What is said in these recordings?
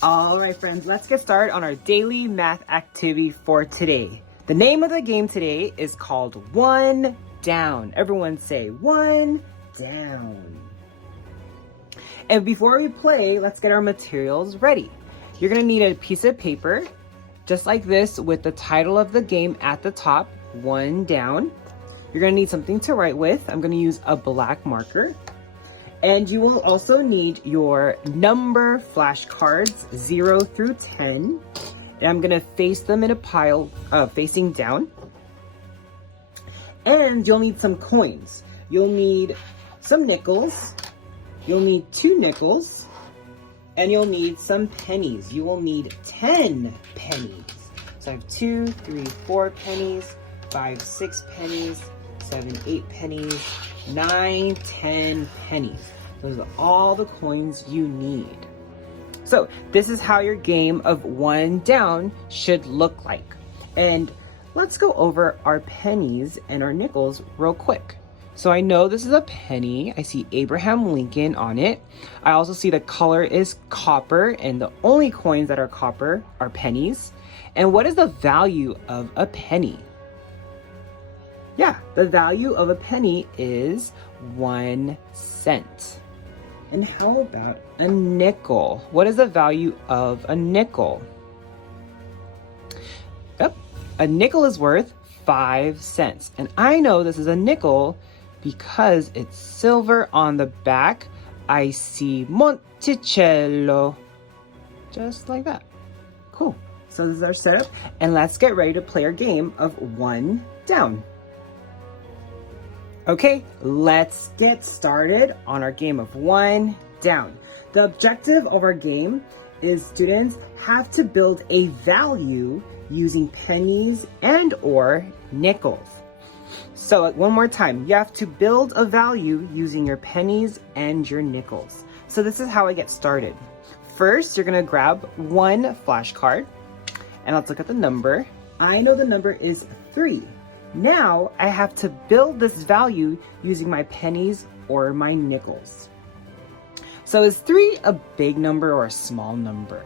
All right, friends, let's get started on our daily math activity for today. The name of the game today is called One Down. Everyone say one down. And before we play, let's get our materials ready. You're gonna need a piece of paper, just like this, with the title of the game at the top, One Down. You're gonna need something to write with. I'm gonna use a black marker. And you will also need your number flashcards, 0 through 10. And I'm gonna face them in a pile, facing down. And you'll need some coins. You'll need some nickels. You'll need 2 nickels. And you'll need some pennies. You will need 10 pennies. So I have 2, 3, 4 pennies, 5, 6 pennies, 7, 8 pennies, 9, 10 pennies. Those are all the coins you need. So this is how your game of one down should look like. And let's go over our pennies and our nickels real quick. So I know this is a penny. I see Abraham Lincoln on it. I also see the color is copper, and the only coins that are copper are pennies. And what is the value of a penny? Yeah, the value of a penny is 1 cent. And how about a nickel? What is the value of a nickel? Yep, a nickel is worth 5 cents. And I know this is a nickel because it's silver on the back. I see Monticello. Just like that. Cool. So this is our setup. And let's get ready to play our game of one down. Okay, let's get started on our game of one down. The objective of our game is students have to build a value using pennies and or nickels. So one more time, you have to build a value using your pennies and your nickels. So this is how I get started. First, you're gonna grab one flashcard and let's look at the number. I know the number is 3. Now I have to build this value using my pennies or my nickels. So is 3 a big number or a small number?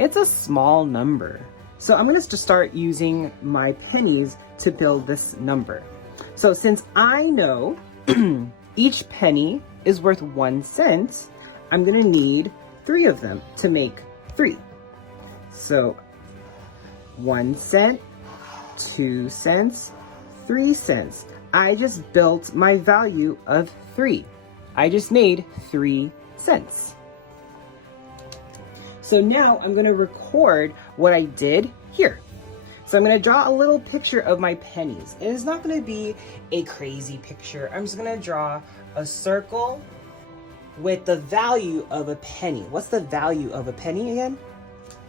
It's a small number. So I'm going to start using my pennies to build this number. So since I know each penny is worth 1 cent, I'm going to need 3 of them to make 3. So 1 cent, 2 cents, 3 cents. I just built my value of 3. I just made 3 cents. So now I'm going to record what I did here. So I'm going to draw a little picture of my pennies. It is not going to be a crazy picture. I'm just going to draw a circle with the value of a penny. What's the value of a penny again?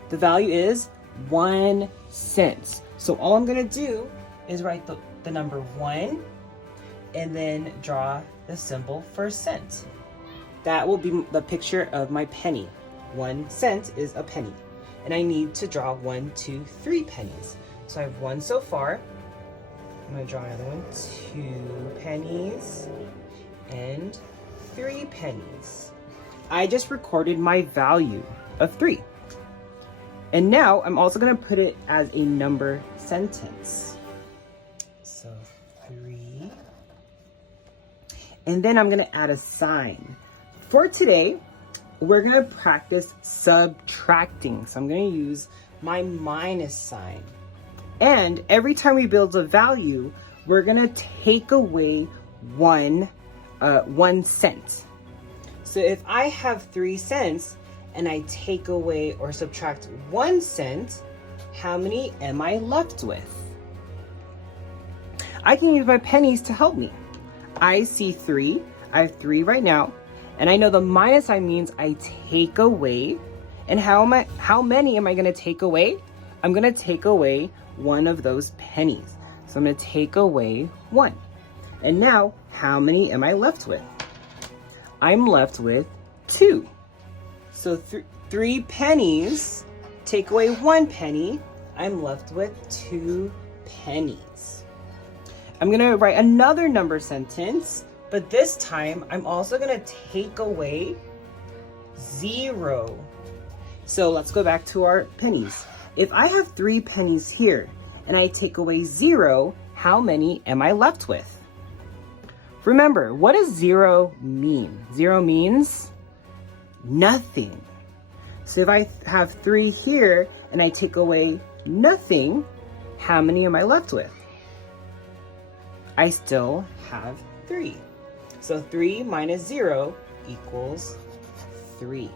The value is 1 cent. So all I'm going to do is write the number 1 and then draw the symbol for cent. That will be the picture of my penny. 1 cent is a penny. And I need to draw 1, 2, 3 pennies. So I have 1 so far. I'm going to draw another one. 2 pennies and 3 pennies. I just recorded my value of 3. And now I'm also going to put it as a number sentence. So 3. And then I'm going to add a sign. For today, we're going to practice subtracting. So I'm going to use my minus sign. And every time we build a value, we're going to take away 1 cent. So if I have 3 cents and I take away or subtract 1 cent, how many am I left with? I can use my pennies to help me. I see 3. I have 3 right now. And I know the minus sign means I take away. And how many am I going to take away? I'm going to take away 1 of those pennies. So I'm going to take away 1. And now, how many am I left with? I'm left with 2. So 3 pennies, take away 1 penny, I'm left with 2 pennies. I'm going to write another number sentence, but this time I'm also going to take away 0 So let's go back to our pennies. If I have 3 pennies here and I take away 0, how many am I left with? Remember, what does 0 mean? 0 means nothing. So if I have 3 here and I take away nothing, how many am I left with? I still have 3. So 3 minus 0 equals 3.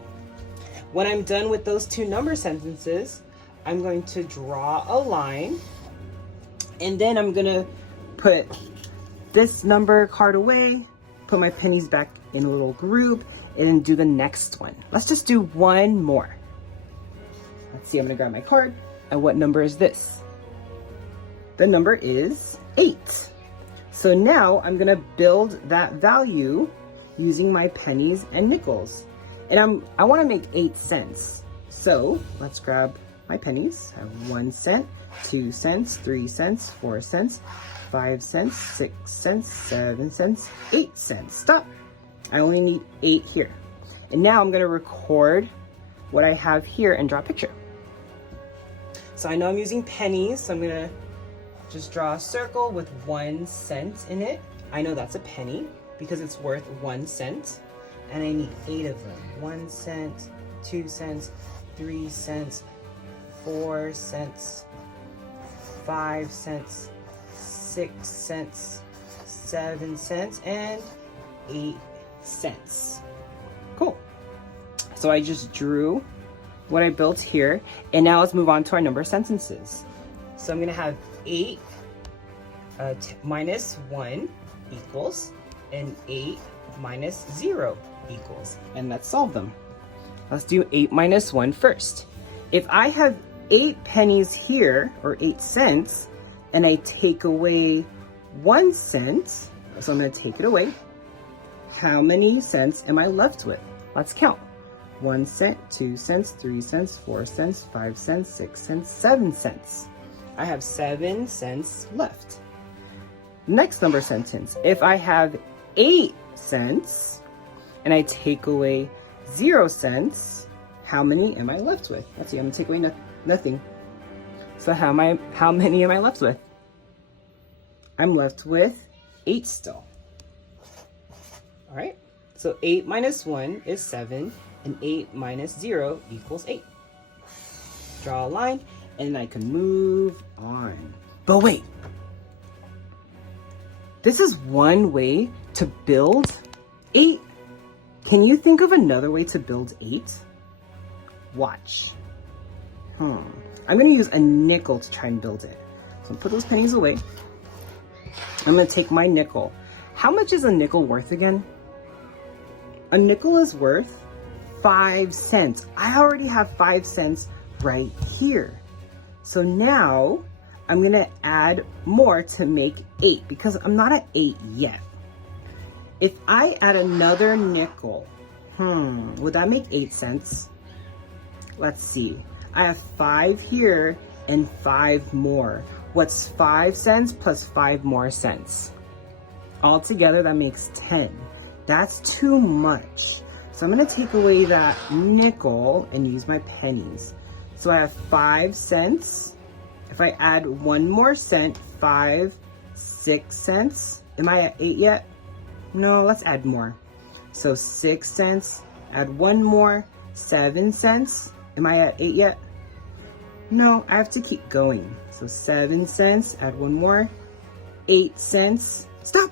When I'm done with those 2 number sentences, I'm going to draw a line, and then I'm gonna put this number card away, put my pennies back in a little group, and then do the next one. Let's just do one more. Let's see, I'm gonna grab my card. And what number is this? The number is 8. So now I'm gonna build that value using my pennies and nickels. And I wanna make 8 cents. So let's grab my pennies. I have 1 cent, 2 cents, 3 cents, 4 cents, 5 cents, 6 cents, 7 cents, 8 cents. Stop. I only need 8 here. And now I'm gonna record what I have here and draw a picture. So I know I'm using pennies, so I'm gonna just draw a circle with 1 cent in it. I know that's a penny because it's worth 1 cent. And I need 8 of them. 1 cent, 2 cents, 3 cents, 4 cents, 5 cents, 6 cents, 7 cents, and 8 cents. Cool. So I just drew what I built here, and now let's move on to our number sentences. So I'm gonna have 8 minus 1 equals, and 8 minus 0 equals, and let's solve them. Let's do 8 minus 1 first. If I have 8 pennies here, or 8 cents, and I take away 1 cent, so I'm gonna take it away, how many cents am I left with? Let's count. 1 cent, 2 cents, 3 cents, 4 cents, 5 cents, 6 cents, 7 cents. I have 7 cents left. Next number sentence. If I have 8 cents and I take away 0 cents, how many am I left with? Let's see, I'm gonna take away nothing. So how many am I left with? I'm left with 8 still. All right, so 8 minus 1 is 7, and 8 minus 0 equals 8. Draw a line, and I can move on. But wait, this is one way to build 8. Can you think of another way to build 8? Watch. I'm gonna use a nickel to try and build it. So put those pennies away. I'm gonna take my nickel. How much is a nickel worth again? A nickel is worth 5 cents. I already have 5 cents right here. So now I'm gonna add more to make 8 because I'm not at 8 yet. If I add another nickel, would that make 8 cents? Let's see. I have 5 here and 5 more. What's 5 cents plus 5 more cents? Altogether, that makes 10. That's too much. So I'm gonna take away that nickel and use my pennies. So I have 5 cents. If I add 1 more cent, 5, 6 cents. Am I at 8 yet? No, let's add more. So 6 cents, add 1 more, 7 cents. Am I at 8 yet? No, I have to keep going. So 7 cents, add 1 more, 8 cents. Stop.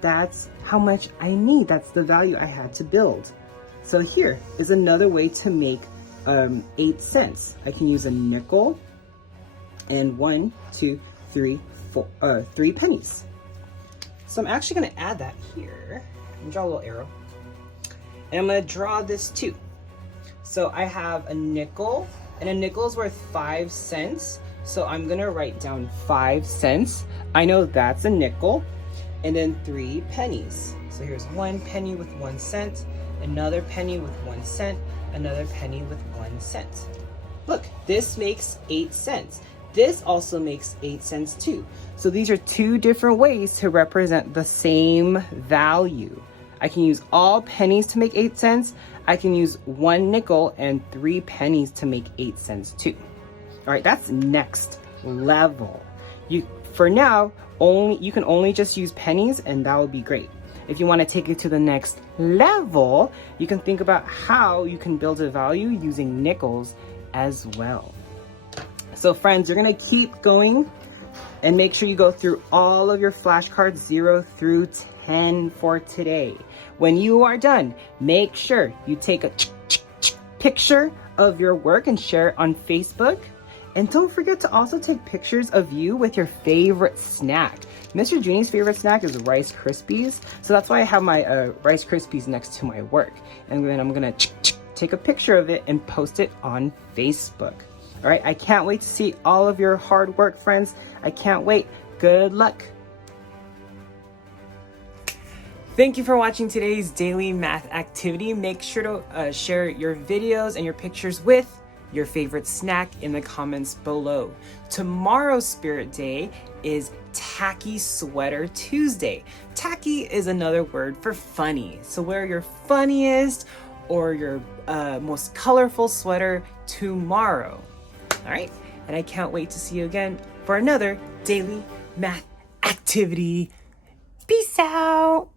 That's how much I need. That's the value I had to build. So here is another way to make 8 cents. I can use a nickel and 1, 2, 3, 4, 3 pennies. So I'm actually gonna add that here. I'm gonna draw a little arrow. And I'm gonna draw this too. So I have a nickel, and a nickel is worth 5 cents. So I'm gonna write down 5 cents. I know that's a nickel. And then 3 pennies. So here's 1 penny with 1 cent, another penny with 1 cent, another penny with 1 cent. Look, this makes 8 cents. This also makes 8 cents too. So these are 2 different ways to represent the same value. I can use all pennies to make 8 cents. I can use 1 nickel and 3 pennies to make 8 cents too. All right, that's next level. For now, you can only just use pennies, and that would be great. If you want to take it to the next level, you can think about how you can build a value using nickels as well. So friends, you're going to keep going and make sure you go through all of your flashcards 0 through 10 for today. When you are done, make sure you take a picture of your work and share it on Facebook. And don't forget to also take pictures of you with your favorite snack. Mr. Junie's favorite snack is Rice Krispies. So that's why I have my Rice Krispies next to my work. And then I'm gonna take a picture of it and post it on Facebook. All right, I can't wait to see all of your hard work, friends. I can't wait. Good luck. Thank you for watching today's daily math activity. Make sure to share your videos and your pictures with your favorite snack in the comments below. Tomorrow's Spirit Day is Tacky Sweater Tuesday. Tacky is another word for funny. So wear your funniest or your most colorful sweater tomorrow. All right, and I can't wait to see you again for another daily math activity. Peace out.